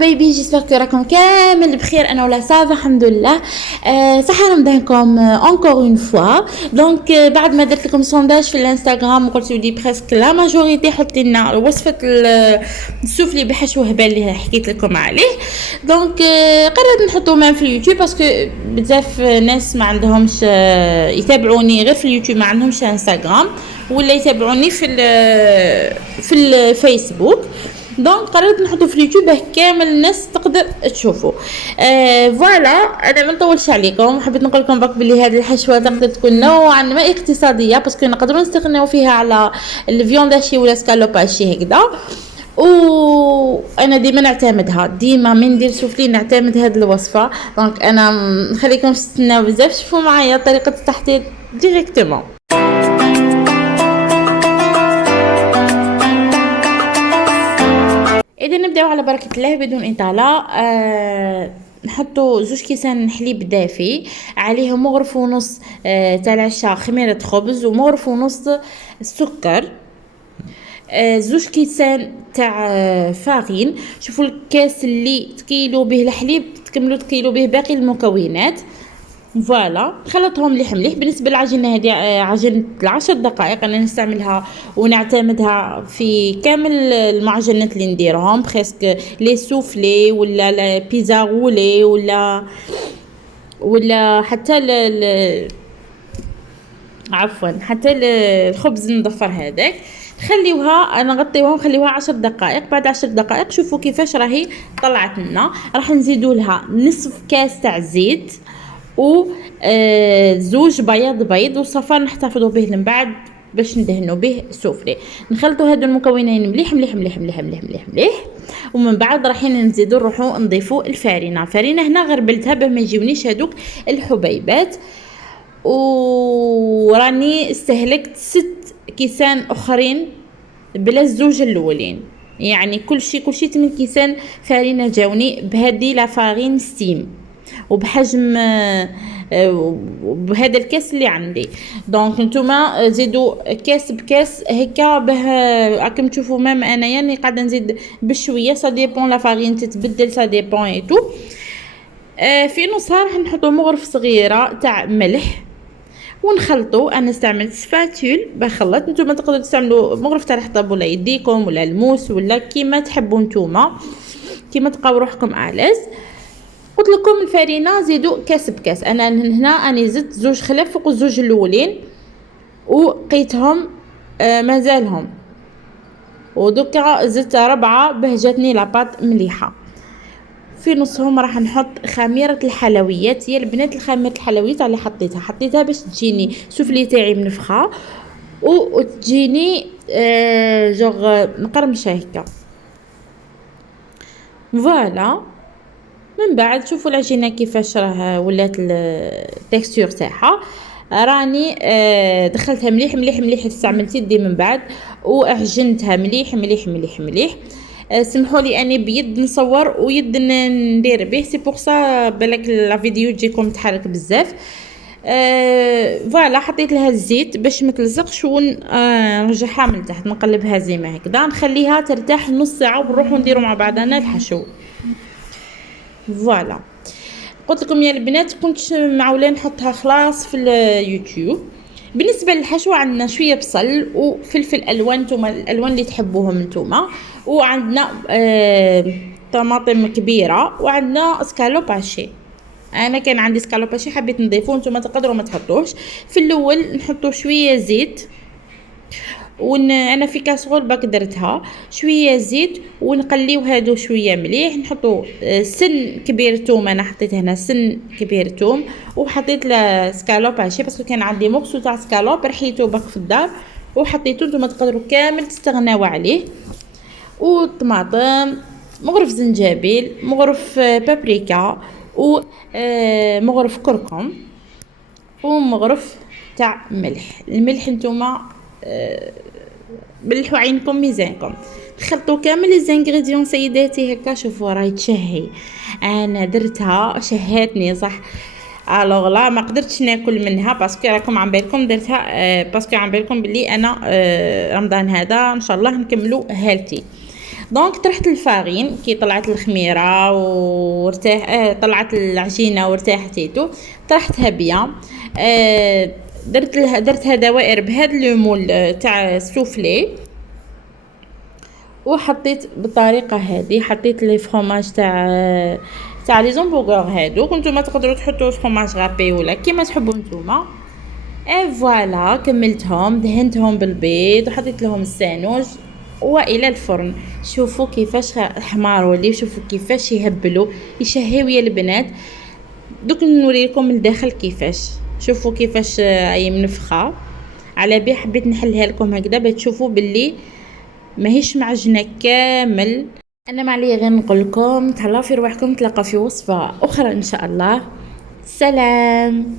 حبايبي، جيسبر راكم كامل بخير. انا ولا صافا الحمد لله. صحه رمضانكم اونكور اون فوا. دونك بعد ما درت لكم سونداج في الانستغرام وقلت لي بريسك لا ماجوريتي حطي لنا وصفه السوفلي بحشو هبال اللي حكيت لكم عليه. دونك قررت نحطو مام في اليوتيوب باسكو بزاف ناس ما عندهمش يتابعوني غير في اليوتيوب، ما عندهمش انستغرام ولا يتابعوني في الفيسبوك. دونك قررت نحطو في اليوتيوب باه كامل الناس تقدر تشوفو. فوالا انا ما نطولش عليكم، حبيت نقول لكم برك بلي هذه الحشوه تقدر تكون نوعا ما اقتصاديه باسكو نقدروا نستغناو فيها على الفيونداشي ولا سكالوباشي هكذا. وانا ديما نعتمدها، ديما من ندير سوفلي نعتمد هذه الوصفه. دونك انا نخليكم تستناو بزاف، شوفوا معايا طريقه التحضير ديريكتومون. اذا نبداو على بركه الله بدون اطاله. نحطوا 2 كيسان حليب دافي، عليه مغرف ونص تاع العشاء خميره خبز ومغرف ونص سكر، 2 كيسان تاع فارين. شوفوا الكاس اللي تكيلو به الحليب تكملوا تكيلو به باقي المكونات. فوالا خلطهم مليح مليح. بالنسبه للعجينه هذه عجينه 10 دقائق، انا نستعملها ونعتمدها في كامل المعجنات اللي نديرهم، بريسك لي سوفلي ولا لا بيزا رولي ولا حتى حتى الخبز المضفر هذاك. خليوها نغطيوها ونخليوها 10 دقائق. بعد 10 دقائق شوفوا كيفاش راهي طلعت لنا. راح نزيدوا لها نصف كاس تاع زيت و 2 بيض وصفار نحتفظوا به من بعد باش ندهنوا به سوفلي. نخلطوا هادو المكونين مليح مليح مليح مليح مليح مليح مليح. ومن بعد رايحين نزيدوا نروحوا نضيفوا الفارينه. هنا غربلتها باه ما يجيونيش هادوك الحبيبات. وراني استهلكت 6 كيسان اخرين بلا 2 الاولين، يعني كل شيء 8 كيسان فارينه جاوني بهذه لا فارين ستيم وبحجم بهذا الكاس اللي عندي. دونك نتوما زيدوا كاس بكاس هكا باه راكم تشوفوا. مام انا يعني قاعده نزيد بشويه، سا ديبون لا فارين تتبدل، سا ديبون اي تو. في نصها راح نحطوا مغرف صغيره تاع ملح ونخلطوا. انا استعملت سباتول بخلط، نتوما تقدروا تستعملوا مغرف تاع الحطب ولا يديكم ولا الموس ولا كيما تحبوا نتوما، كيما تلقاو روحكم اعلاز. قلت لكم الفارينه زيدوا كاس بكاس. انا هنا اني زدت 2 خلاف فوق 2 الاولين وقيتهم مازالهم، ودوكا زدت 4 باه جاتني لاباط مليحه. في نصهم راح نحط خميره الحلويات. يا البنات الخميره الحلويات اللي حطيتها باش تجيني سوفلي تاعي منفخه وتجيني جوغ مقرمشه هكا. فوالا من بعد شوفوا العجينه كيفاش راه ولات التكستور تاعها. راني دخلتها مليح مليح مليح، استعملت يدي من بعد وعجنتها مليح مليح مليح مليح. سمحوا لي اني بيد نصور ويد ندير به، سي بور سا بالك لا فيديو تجيكم تحرك بزاف. فوالا حطيت لها الزيت باش ما تلزقش ونرجعها من تحت، نقلبها زي ما هكذا، نخليها ترتاح نص ساعه ونروحوا نديروا مع بعضنا الحشو. فوالا قلت لكم يا البنات كنت معوله نحطها خلاص في اليوتيوب. بالنسبه للحشو عندنا شويه بصل وفلفل الوان، نتوما الالوان اللي تحبوهم نتوما، وعندنا طماطم كبيره، وعندنا اسكالوب هاشي. انا كان عندي سكالوب هاشي حبيت نضيفوه، نتوما تقدروا ما تحطوش. في الاول نحطوا شويه زيت انا في كاسرول باك درتها شويه زيت ونقليو هادو شويه مليح. نحطوا سن كبير توم، انا حطيت هنا سن كبير توم وحطيت له سكالوب هاشي باسكو كان عندي مغسو تاع سكالوب رحيته باك في الدار وحطيته، نتوما تقدروا كامل تستغناو عليه. وطماطم، مغرف زنجبيل، مغرف بابريكا ومغرف كركم ومغرف تاع ملح. الملح نتوما ملحوا عينكم ميزانكم. خلطوا كامل الزنغريديون سيداتي هكا. شوفوا راهي تشهي، انا درتها شهاتني صح. الوغ لا ما قدرتش ناكل منها باسكو راكم عم بالكم درتها باسكو عم بالكم بلي انا رمضان هذا ان شاء الله نكملو هالتي. دونك طرحت الفارين كي طلعت الخميره وارتاح، طلعت العجينه وارتاحت ايتو، طرحتها بيان. درتها دوائر بهذا المول تاع السوفلي، وحطيت بالطريقه هذه، حطيت لي فرomاج تاع لي زومبورغور هادوك. نتوما تقدروا تحطوا فرomاج غابي ولا كيما تحبوا نتوما. اي فوالا كملتهم، دهنتهم بالبيض وحطيت لهم السانوج والى الفرن. شوفوا كيفاش حمار ولي، شوفوا كيفاش يهبلوا يشهيو يا البنات. دوك نوريكم الداخل كيفاش، شوفوا كيفاش اي منفخه. على بي حبيت نحلها لكم هكذا باش تشوفوا باللي ماهيش معجنه كامل. انا ما عليا غير نقول لكم تهلاو في رواحكم، تلاقى في وصفه اخرى ان شاء الله. سلام.